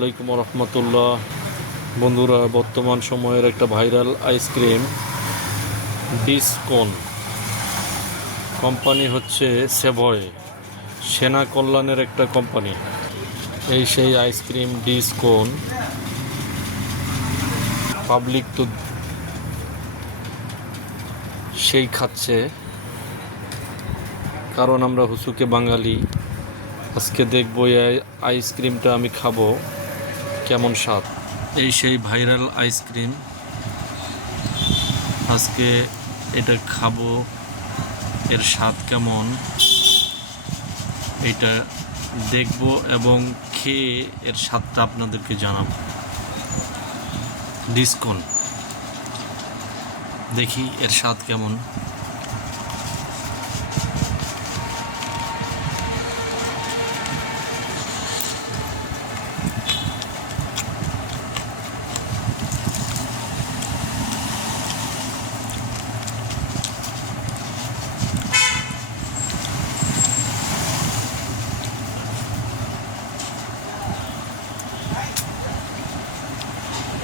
আলাইকুম রহমতুল্লাহ। বন্ধুরা, বর্তমান সময়ের একটা ভাইরাল আইসক্রিম ডিসকোন, কোম্পানি হচ্ছে সেভয়, সেনা কল্যাণের একটা কোম্পানি। এই সেই আইসক্রিম ডিসকোন পাবলিক তো সেই খাচ্ছে, কারণ আমরা হুসুকে বাঙালি। আজকে দেখবো এই আইসক্রিমটা আমি খাবো কেমন স্বাদ। এই সেই ভাইরাল আইসক্রিম, আজকে এটা খাবো, এর স্বাদ কেমন এটা দেখবো এবং খেয়ে এর স্বাদটা আপনাদেরকে জানাবো। ডিসকোন, দেখি এর স্বাদ কেমন।